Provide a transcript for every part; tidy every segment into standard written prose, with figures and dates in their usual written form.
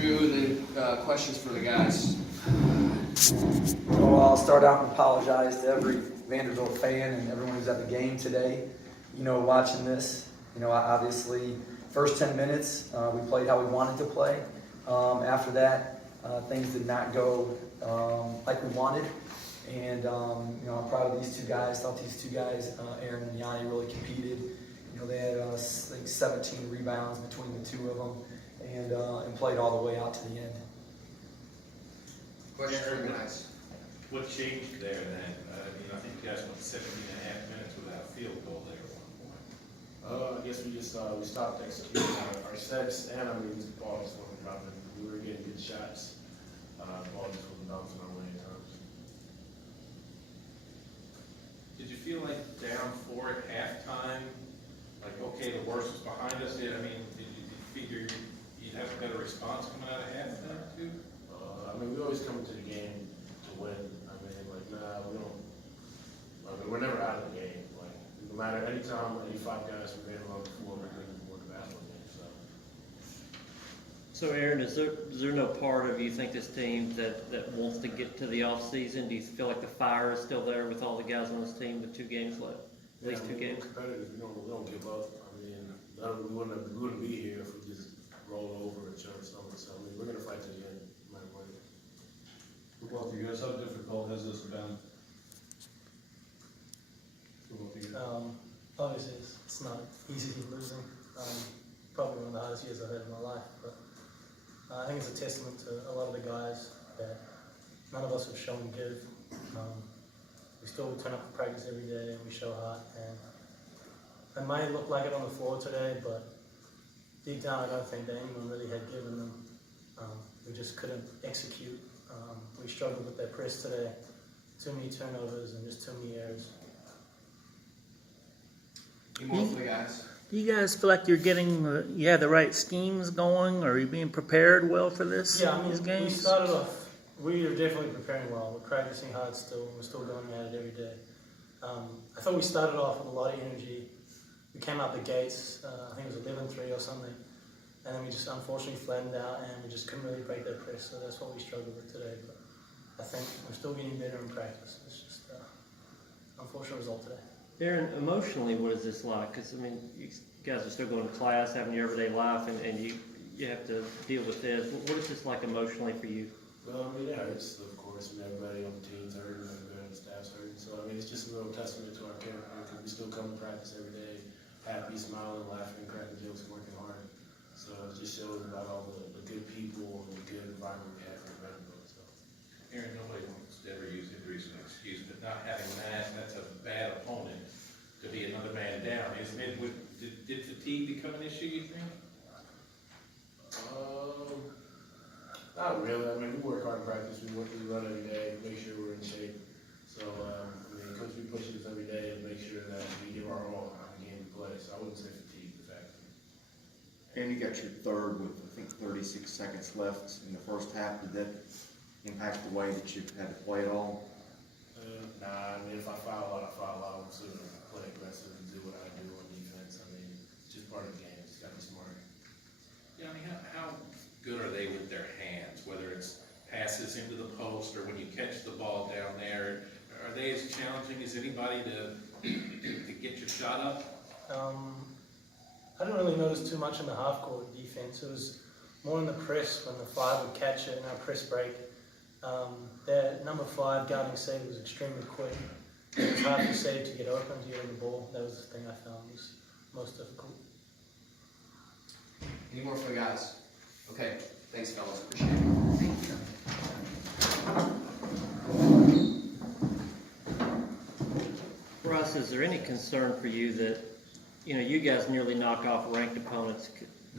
Drew, the questions for the guys. Well, I'll start out and apologize to every Vanderbilt fan and everyone who's at the game today. Watching this, obviously, first 10 minutes, we played how we wanted to play. After that, things did not go like we wanted. And, I'm proud of these two guys. Thought these two guys, Aaron and Yanni, really competed. They had like 17 rebounds between the two of them and played all the way out to the end. Questions for the guys. What changed there then? I think you guys went 17 and a half minutes without a field goal there at one point. I guess we just we stopped executing our sets, and the ball just wasn't dropping. We were getting good shots. The ball just wasn't bouncing our way at times. Did you feel like down 4 at halftime? Like, okay, the worst is behind us. Did you figure you'd have a better response coming out of halftime too? We always come into the game to win. We don't. We're never out of the game. No matter any time, any 5 guys we've been on the floor, we're going to win the basketball game. So Aaron, is there no part of you think this team that wants to get to the off season? Do you feel like the fire is still there with all the guys on this team with 2 games left? At least 2 games. We're competitive. We don't give up. We wouldn't be here if we just roll over and show something. So we're going to fight to the end. For both of you guys, how difficult has this been? For both of you? Obviously, it's not easy losing. Probably one of the hardest years I've had in my life. But I think it's a testament to a lot of the guys that none of us have shown give. We still turn up for practice every day and we show heart. And it may look like it on the floor today, but deep down I don't think that anyone really had given them. We just couldn't execute. We struggled with that press today. Too many turnovers and just too many errors. Any more for the guys? Do you guys feel like you're getting, you have the right schemes going, or are you being prepared well for this? Yeah, these games? we started off, we are definitely preparing well. We're practicing hard still, and we're still going at it every day. I thought we started off with a lot of energy. We came out the gates, I think it was 11-3 or something, and then we just unfortunately flattened out, and we just couldn't really break that press, so that's what we struggled with today. But I think we're still getting better in practice. It's just an unfortunate result today. Aaron, emotionally, what is this like? Because, you guys are still going to class, having your everyday life, and you have to deal with this. What is this like emotionally for you? Well, it hurts, of course. Everybody on the team's hurting, everybody on the staff's hurting. So, it's just a little testament to our character because we still come to practice every day, happy, smiling, laughing, cracking jokes, and working hard. So it just shows about all the good people and the good environment we have in Vanderbilt. So. Aaron, nobody wants to ever use injuries as an excuse, but not having that's a bad opponent to be another man down. Isn't it? Did fatigue become an issue, you think? Not really. We work hard in practice. We run every day, make sure we're in shape. So, Coach, we push us every day to make sure that we give our all on the game to play. So I wouldn't say fatigue, the fact. And you got your third with, I think, 36 seconds left in the first half. Did that impact the way that you had to play it all? Nah, if I foul a lot, I foul a lot. I'm still going to play aggressive and do what I do on defense. It's just part of the game. Just got to be smart. Yeah, how good are they with their hands, whether it's passes into the post or when you catch the ball down there? Are they as challenging as anybody to get your shot up? I didn't really notice too much in the half-court defense. It was more in the press when the 5 would catch it in our press break. Their number 5 guarding save was extremely quick. It was hard to save to get open to get on the ball. That was the thing I found was most difficult. Any more for the guys? Okay, thanks fellas, appreciate it. Bryce, is there any concern for you that, you guys nearly knocked off ranked opponents,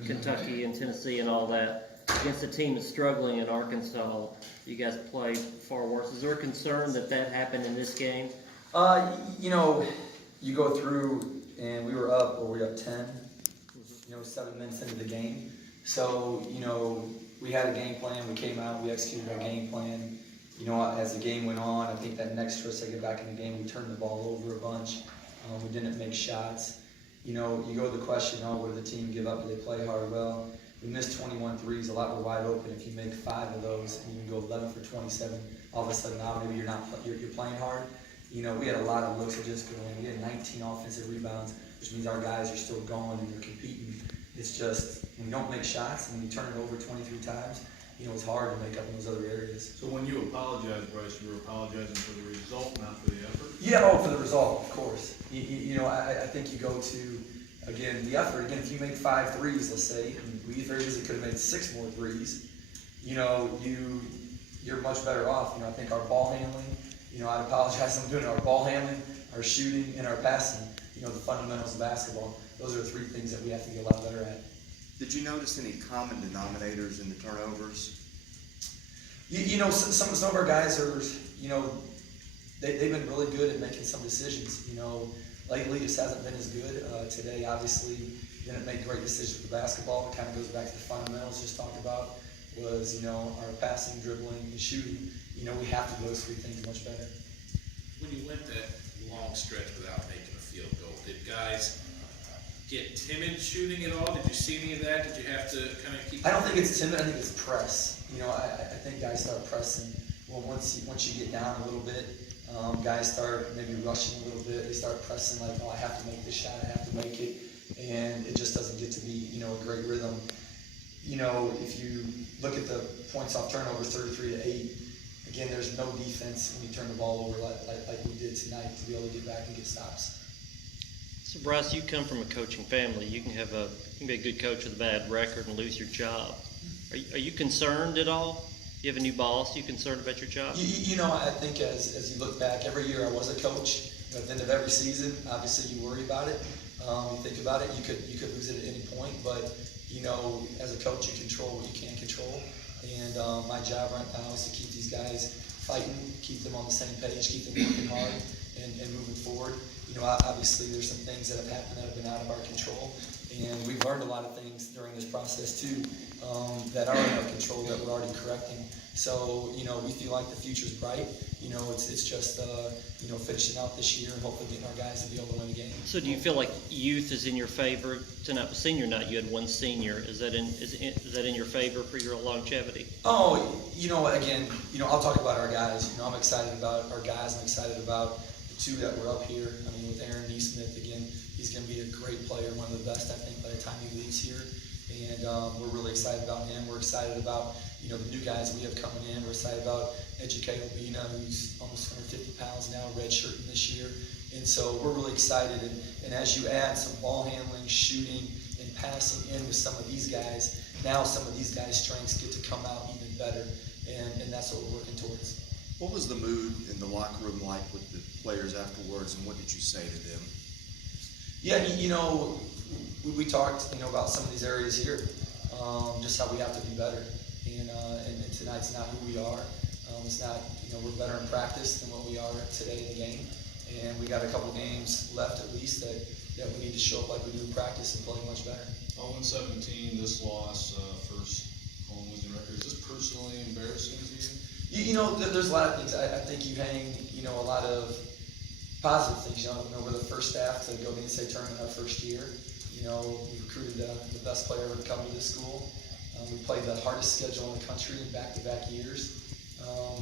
Kentucky and Tennessee and all that, against a team that's struggling in Arkansas? You guys played far worse. Is there a concern that happened in this game? You go through, and we were up, 10, 7 minutes into the game. So, we had a game plan. We came out, we executed our game plan. As the game went on, I think that next second back in the game, we turned the ball over a bunch. We didn't make shots. You go to the question, what did the team give up? Did they play hard? Well, we missed 21 threes, a lot were wide open. If you make 5 of those and you can go 11 for 27, all of a sudden now maybe you're playing hard. You know, we had a lot of looks that just go in. We had 19 offensive rebounds, which means our guys are still going and they're competing. It's just, when you don't make shots and you turn it over 23 times, you know, it's hard to make up in those other areas. So when you apologize, Bryce, you were apologizing for the result, not for the effort? Yeah, oh, for the result, of course. You know, I think you go to, again, the effort. Again, if you make 5 threes, let's say, and we very easily could have made 6 more threes, you know, you're much better off. You know, I think our ball handling, you know, I apologize, I'm doing it, our ball handling, our shooting, and our passing, you know, the fundamentals of basketball. Those are 3 things that we have to get a lot better at. Did you notice any common denominators in the turnovers? You know, some of our guys are, you know, they've been really good at making some decisions. You know, lately just hasn't been as good. Today, obviously, didn't make great decisions with basketball. It kind of goes back to the fundamentals just talked about, was, you know, our passing, dribbling, and shooting. You know, we have to do those 3 things much better. When you went that long stretch without making a field goal, did guys get timid shooting at all? Did you see any of that? Did you have to kind of keep? I don't think it's timid. I think it's press. You know, I think guys start pressing. Well, once you get down a little bit, guys start maybe rushing a little bit. They start pressing like, oh, I have to make this shot. I have to make it, and it just doesn't get to be, you know, a great rhythm. You know, if you look at the points off turnovers, 33-8. Again, there's no defense when you turn the ball over like we did tonight to be able to get back and get stops. So Bryce, you come from a coaching family. You can be a good coach with a bad record and lose your job. Are you concerned at all? You have a new boss. You concerned about your job? You know, I think as you look back, every year I was a coach. You know, at the end of every season, obviously you worry about it. You think about it. You could lose it at any point, but you know, as a coach, you control what you can control. And my job right now is to keep these guys fighting, keep them on the same page, keep them working hard, and moving forward. You know, obviously there's some things that have happened that have been out of our control, and we've learned a lot of things during this process too that are in our control that we're already correcting. So, you know, we feel like the future's bright. You know, it's just, you know, finishing out this year and hopefully getting our guys to be able to win a game. So do you feel like youth is in your favor tonight? Senior night, you had 1 senior. Is that in your favor for your longevity? Oh, you know, again, you know, I'll talk about our guys. You know, I'm excited about our guys. I'm excited about the 2 that were up here. I mean, with Aaron Neesmith, again, he's going to be a great player, one of the best, I think, by the time he leaves here. And we're really excited about him. We're excited about, you know, the new guys we have coming in. We're excited about Ejike Obina, who's almost 150 pounds now, redshirting this year. And so we're really excited. And as you add some ball handling, shooting, and passing in with some of these guys, now some of these guys' strengths get to come out even better. And that's what we're working towards. What was the mood in the locker room like with the players afterwards, and what did you say to them? Yeah, you know, we talked, you know, about some of these areas here, just how we have to be better. And tonight's not who we are. It's not, you know, we're better in practice than what we are today in the game. And we got a couple games left at least that we need to show up like we do in practice and play much better. 0-17, this loss, first home losing record. Is this personally embarrassing to you? You know, there's a lot of things. I think you hang, you know, a lot of positive things. You know, we're the first staff to go to the NCAA tournament our first year. You know, we recruited the best player ever to come to this school. We played the hardest schedule in the country in back-to-back years.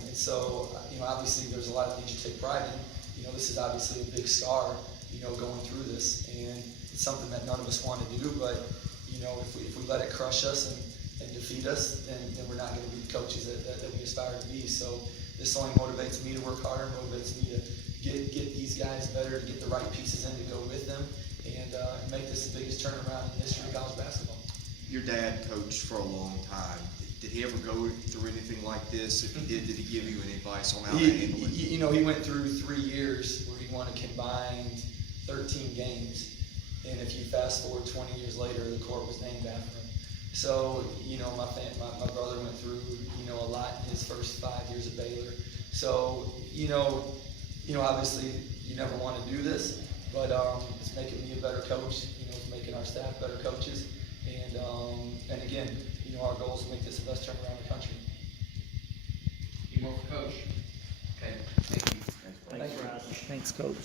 And so, you know, obviously there's a lot of things you take pride in. You know, this is obviously a big scar, you know, going through this. And it's something that none of us want to do, but, you know, if we let it crush us and defeat us, then we're not going to be the coaches that we aspire to be. So this only motivates me to work harder, motivates me to get these guys better, to get the right pieces in to go with them, and make this the biggest turnaround in the history of college basketball. Your dad coached for a long time. Did he ever go through anything like this? If he did he give you any advice on how to handle it? You know, he went through 3 years where he won a combined 13 games. And if you fast forward 20 years later, the court was named after him. So, you know, my brother went through, you know, a lot in his first 5 years at Baylor. So, you know, obviously you never want to do this, but it's making me a better coach. You know, it's making our staff better coaches. And again, you know, our goal is to make this the best turnaround in the country. Any more for Coach? Okay, thank you. Thanks, Thanks, Coach.